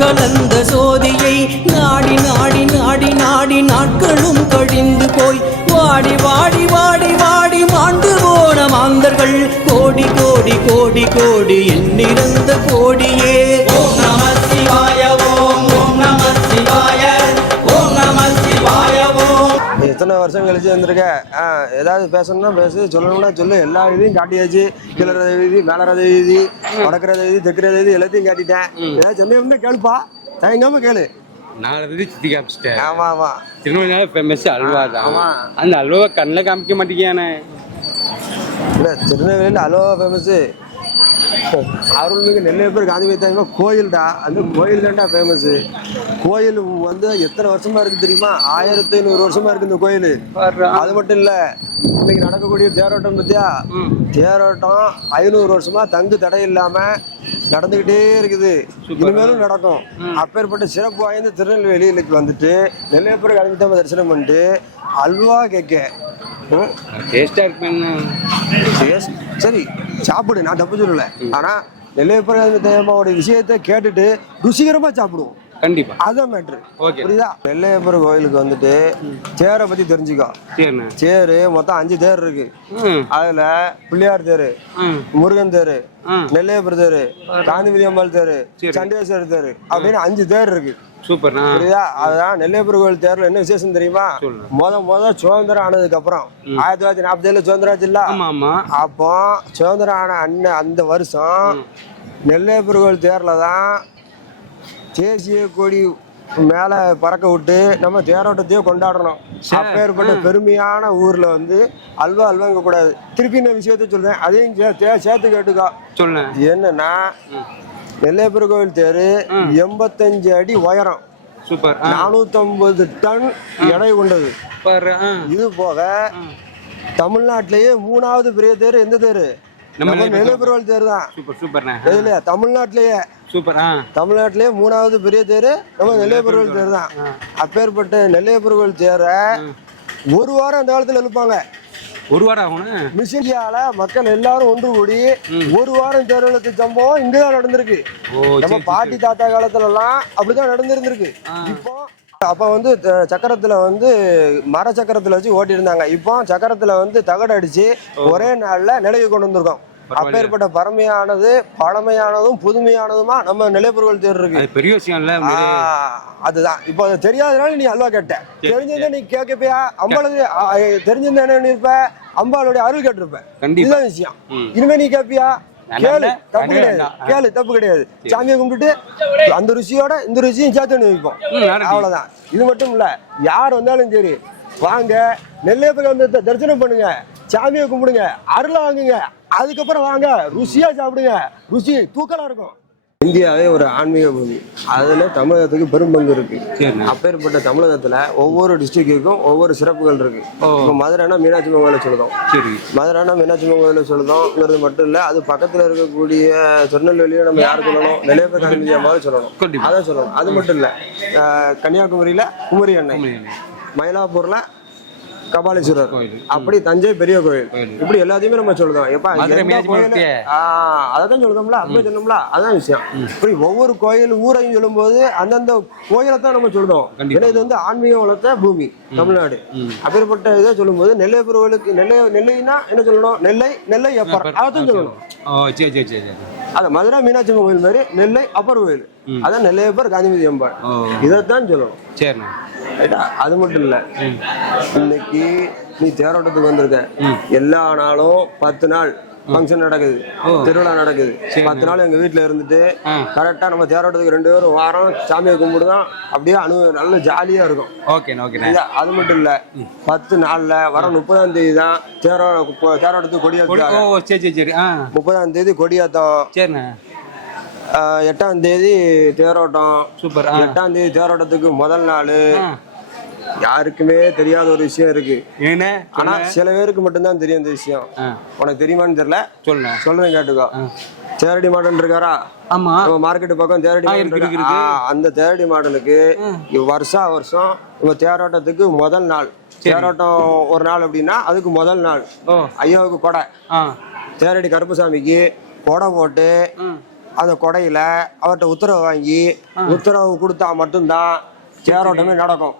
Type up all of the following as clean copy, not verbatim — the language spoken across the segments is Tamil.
கலந்த சோதியை நாடி நாடி நாடி நாடி நாட்களும் கழிந்து போய் வாடி வாடி வாடி வாடி மாண்டு போன மாந்தர்கள் கோடி கோடி கோடி கோடி எண்ணிறந்த கோடியே. ஓம் நம சிவாய ஓம் ஓம் நம சிவாய ஓம் நம சிவாய ஓம். எத்தனை வருஷம் கழிச்சு வந்திருக்க, ஏதாவது பேசணும்னா பேசு, சொல்லணும்னா சொல்லு. எல்லா இதையும் காட்டியாச்சு. கீழறத வீதி, மேலறத வீதி, வடக்கிறத வீதி, தெற்கிறத வீதி எல்லாத்தையும் காட்டிட்டேன். ஏதாவது சொன்னேன் கேளுப்பா, தயங்காம கேளு. சுத்தி காமிச்சிட்டேன். ஆமா ஆமா, திருவண்ணாமலை ஃபேமஸ் அல்வா தான். அந்த அல்வாவை கண்ணில் காமிக்க மாட்டேங்கானே. இல்லை, திருநெல்வேலியில் அல்வா ஃபேமஸ். அருள்மிகு நெல்லையப்பர் காந்திமதி கோயில்டா. அந்த கோயில் தான்டா ஃபேமஸ். கோயில் வந்து எத்தனை வருஷமா இருக்கு தெரியுமா? 1500 வருஷமா இருக்கு இந்த கோயில். அது மட்டும் இல்ல, இன்னைக்கு நடக்கக்கூடிய தேரோட்டம் பத்தியா, தேரோட்டம் 500 வருஷமா தங்கு தடை இல்லாம நடந்துகிட்டே இருக்குது. இனிமேலும் நடக்கும். அப்பேற்பட்ட சிறப்பு வாய்ந்த திருநெல்வேலிக்கு வந்துட்டு நெல்லையப்பர் காந்திமதி தரிசனம் பண்ணிட்டு அல்வா கேட்க சரி சாப்பிடு, நான் தப்பு சொல்லல. ஆனா நெல்லையப்பர் காந்திமதி விஷயத்தை கேட்டுட்டு ருசிகரமா சாப்பிடுவோம். கண்டிப்பா, அதான் மேட்ரு. புரியுதா? நெல்லையப்பர் கோயிலுக்கு வந்துட்டு தேரை பத்தி தெரிஞ்சுக்கோ. தேரு மொத்தம் 5 தேர் இருக்கு. அதுல பிள்ளையார் தேரு, முருகன் தேரு, நெல்லையப்பர் தேரு, காந்திமதி அம்பாள் தேரு, சண்டேஸ்வரர் தேரு அப்படின்னு 5 தேர் இருக்கு. சூப்பர். புரியுதா? அதுதான் நெல்லையப்பர் கோயில் தேர்ல என்ன விசேஷம் தெரியுமா? முத சுதந்திரம் ஆனதுக்கு அப்புறம் 1947 சுதந்திரம் ஆச்சு இல்ல? அப்போ சுதந்திரம் ஆன அந்த வருஷம் நெல்லையப்பர் கோயில் தேர்ல தான் தேசிய கொடி மேல பறக்க விட்டு நம்ம தேரோட்டத்தையே கொண்டாடணும். அப்பேற்பட்ட பெருமையான ஊர்ல வந்து அல்வாங்க கூடாது. திருப்பி இந்த விஷயத்த சொல்றேன், அதையும் சேர்த்து கேட்டுக்கோ. என்னன்னா, நெல்லையப்பர் கோவில் தேரு 85 அடி உயரம், 450 டன் எடை கொண்டது. இது போக தமிழ்நாட்டிலேயே 3வது பெரிய தேரு எந்த தேரு? நெல்லையப்பர் கோவில் தேர் தான். தமிழ்நாட்டிலேயே தமிழ்நாட்டிலேயே 3வது பெரிய தேரு நம்ம நெல்லையப்பர் கோவில் தேர் தான். அப்பேற்பட்ட நெல்லையப்பர் கோவில் தேரை ஒரு வாரம் அந்த காலத்துல எழுப்பாங்க. ஒரு வாரம் ஆகும். மிஷினியால மக்கள் எல்லாரும் ஒன்று கூடி ஒரு வாரம் தேர்தலுக்கு சம்பவம் இங்கதான் நடந்திருக்கு. நம்ம பாட்டி தாத்தா காலத்துல எல்லாம் அப்படிதான் நடந்திருந்திருக்கு. இப்போ அப்ப வந்து சக்கரத்துல வந்து மர சக்கரத்துல வச்சு ஓட்டி இருந்தாங்க. இப்போ சக்கரத்துல வந்து தகடு அடிச்சு ஒரே நாள்ல நிலைக்கு கொண்டு வந்திருக்கோம். அப்பேற்பட்ட பழமையானது, பழமையானதும் புதுமையானதுமா நம்ம நெல்லையப்பர் கோவில் தேர் இருக்கு. பெரிய விஷயம் இல்ல. அதுதான். இப்போ அது தெரியாதனால நீ அல்வா கேட்ட. தெரிஞ்சிருந்தா நீ கேட்கப்பியா? அம்பாளுக்கு தெரிஞ்சிருந்தா என்ன இருப்ப? அம்பாளுடைய அருள் கேட்டிருப்ப. இதுதான் விஷயம். இனிமே நீ கேட்பியா? கேளு, தப்பு கிடையாது. கேளு, தப்பு கிடையாது. சாமியை கும்பிட்டு அந்த ருசியோட இந்த ருசியும் சேர்த்து வைப்போம். அவ்வளவுதான். இது மட்டும் இல்ல, யார் வந்தாலும் சரி வாங்க, நெல்லையப்பர் வந்து தரிசனம் பண்ணுங்க, சாமியை கும்பிடுங்க, அருளை வாங்குங்க, அதுக்கப்புறம் வாங்க ருசியா சாப்பிடுங்க. ருசி தூக்கலா இருக்கும். இந்தியாவே ஒரு ஆன்மீக பூமி. அதுல தமிழகத்துக்கு பெரும் பங்கு இருக்கு. அப்பேற்பட்ட தமிழகத்துல ஒவ்வொரு டிஸ்ட்ரிக்டுக்கும் ஒவ்வொரு சிறப்புகள் இருக்கு. இப்போ மதுரைனா மீனாட்சி அம்மன் கோயிலை சொல்லுதோம். மதுரைனா மீனாட்சி அம்மன் கோயிலை சொல்லுதோம்ங்கிறது மட்டும் இல்ல, அது பக்கத்துல இருக்கக்கூடிய திருநெல்வேலியை நம்ம யார் சொல்லணும்? நெல்லையப்பர் காந்திமதி அம்மாவை சொல்லணும். அதான் சொல்லணும். அது மட்டும் இல்ல, கன்னியாகுமரியில குமரி அன்னை, மயிலாப்பூர்ல கபாலீஸ்வரர், அப்படி தஞ்சை பெரிய கோயில், இப்படி எல்லாத்தையுமே நம்ம சொல்லுதோம். அதான் சொல்லுதோம்ல, அப்பவே சொன்னோம்ல, அதான் விஷயம். இப்படி ஒவ்வொரு கோயில் ஊரையும் சொல்லும் போது அந்தந்த கோயிலை தான் நம்ம சொல்லுதோம். ஏன்னா இது வந்து ஆன்மீக வளர்த்த பூமி தமிழ்நாடு. அப்பேற்பட்ட இதை சொல்லும் போது நெல்லையப்பர் கோயிலுக்கு நெல்லைனா என்ன சொல்லணும்? நெல்லை அப்பர், அதான் சொல்லணும். அது மதுரை மீனாட்சி அம்மன் கோயில் மாதிரி நெல்லை அப்பர் கோயில், அதான் நெல்லையப்பர் காந்திமதி அம்பாள், இதைத்தான் சொல்லணும். அது மட்டும் இல்ல, இன்னைக்கு நீ தேரோட்டத்துக்கு வந்திருக்க, எல்லா நாளும் 10 நாள் ஃபங்க்ஷன் நடக்குது, திருவிழா நடக்குது. 10 நாள் எங்க வீட்டுல இருந்துட்டு கரெக்டா நம்ம தேரோட்டத்துக்கு 2 பேரும் வாரம் சாமியை கும்பிடுதான். அப்படியே நல்ல ஜாலியா இருக்கும். அது மட்டும் இல்ல, 10 நாள்ல வர 30ஆம் தேதி தான் தேரோட்டத்துக்கு கொடியாத்தம். 30ஆம் தேதி கொடியாத்தம், 8ஆம் தேதி தேரோட்டம். 8ஆம் தேதி தேரோட்டத்துக்கு முதல் நாள். யாருக்குமே தெரியாத ஒரு விஷயம் இருக்கு. ஆனா சில பேருக்கு மட்டும்தான் தெரியும் இந்த விஷயம். உனக்கு தெரியுமான்னு தெரியல, சொல்றேன் கேட்டுக்கோ. தேரடி மாடல் இருக்காரா? மார்க்கெட் பக்கம் தேரடி மாடல். அந்த தேரடி மாடலுக்கு வருஷம் நம்ம தேரோட்டத்துக்கு முதல் நாள், தேரோட்டம் ஒரு நாள் அப்படின்னா அதுக்கு முதல் நாள் ஐயாவுக்கு கொடை, தேரடி கருப்புசாமிக்கு கொடை போட்டு அந்த கொடையில அவர்கிட்ட உத்தரவு வாங்கி உத்தரவு கொடுத்தா மட்டும்தான் தேரோட்டமே நடக்கும்.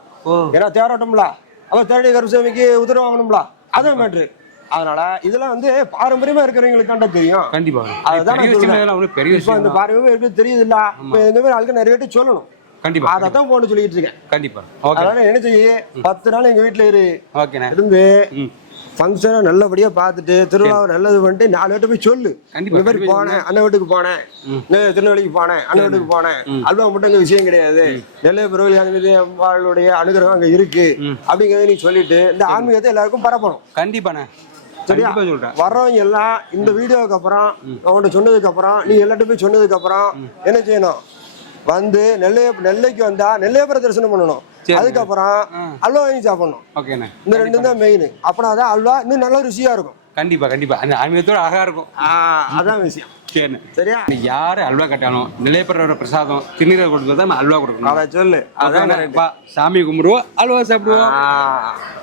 ஏன்னா தேரோட்டம்ல அவர் தேரடி கருப்பசாமிக்கு உத்தரவு வாங்கணும்ல, அதான் மேட்ரு. அதனால இதெல்லாம் வந்து பாரம்பரியமா இருக்கிறவங்களுக்கு கண்ட தெரியும். கண்டிப்பா அதுதான் பெரிய இப்போ இந்த பாரம்பரியமா இருக்கு தெரியுது இல்ல, இப்போ இந்த மாதிரி ஆளுக்கு நிறைய பேர் சொல்லணும். கண்டிப்பா அதான் போட்டு சொல்லிட்டு இருக்கேன். கண்டிப்பா. அதனால என்ன செய்ய 10 நாள் எங்க வீட்டுல ஓகேண்ணே இருந்து ஃபங்க்ஷனை நல்லபடியா பார்த்துட்டு திருவிழாவை நல்லது பண்ணிட்டு 4 வீட்டு போய் சொல்லு. இந்த மாதிரி போனேன், அண்ணன் வீட்டுக்கு போனேன், திருநெல்வேலிக்கு போனேன், அண்ணன் வீட்டுக்கு போனேன், அல்வா மட்டும் இங்க விஷயம் கிடையாது, நெல்லை பிறகு அம்பாளுடைய அனுகிரகம் அங்க இருக்கு அப்படிங்கிறத நீ சொல்லிட்டு இந்த ஆன்மீகத்தை எல்லாருக்கும் பரப்பணும். கண்டிப்பாண்ணே. சரியா? வர்றவங்க எல்லாம் இந்த வீடியோவுக்கு அப்புறம் அவன்கிட்ட சொன்னதுக்கு அப்புறம் நீ எல்லாட்டும் போய் சொன்னதுக்கு அப்புறம் என்ன செய்யணும், வந்து நெல்லைக்கு வந்தா நெல்லையப்பரை தரிசனம் பண்ணணும். அதுக்கப்புறம் அல்வா வாங்கி சாப்பிடணும். இந்த 2 தான் மெயின். அப்படின்னா அல்வா இன்னும் நல்ல ருசியா இருக்கும். கண்டிப்பா கண்டிப்பா அந்த ஆன்மீகத்தோட அழகா இருக்கும். அதான் விஷயம். சரிண்ணே. சரியா? யாரு அல்வா கட்டாலும் நெல்லையப்பரோட பிரசாதம் திருநீரை கொடுத்து தான் அல்வா கொடுக்கணும். அதை சொல்லு. அதான் சாமி கும்பிடுவோம், அல்வா சாப்பிடுவோம்.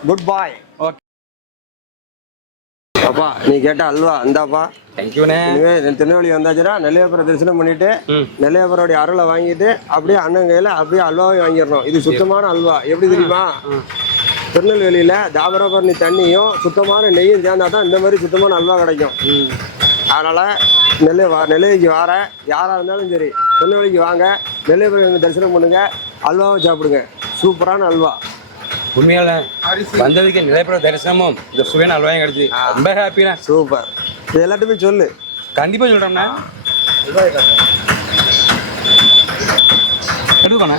குட் பாய். ஓகே அப்பா நீ கேட்ட அல்வா இந்தாப்பா. தேங்க்யூண்ணே. திருநெல்வேலி வந்தாச்சுன்னா நெல்லையப்பரை தரிசனம் பண்ணிட்டு நெல்லையப்பரோடைய அருளை வாங்கிட்டு அப்படியே அண்ணன் கையில அப்படியே அல்வாவை வாங்கிடணும். இது சுத்தமான அல்வா. எப்படி தெரியுமா? திருநெல்வேலியில தாமிரபரணி தண்ணியும் சுத்தமான நெய்யும் சேர்ந்தா தான் இந்த மாதிரி சுத்தமான அல்வா கிடைக்கும். அதனால நெல்லைக்கு வர யாரா இருந்தாலும் சரி திருநெல்வேலிக்கு வாங்க, நெல்லையப்பரை தரிசனம் பண்ணுங்க, அல்வாவை சாப்பிடுங்க. சூப்பரான அல்வா. உண்மையால வந்ததுக்கு நிலைப்புற தரிசனமும் இந்த சுவையான அல்வாயும் கிடைச்சி ரொம்ப ஹாப்பிண்ணா. சூப்பர். இது எல்லாத்துமே சொல்லு. கண்டிப்பா சொல்றேண்ணா. எடுத்துக்கோண்ணா.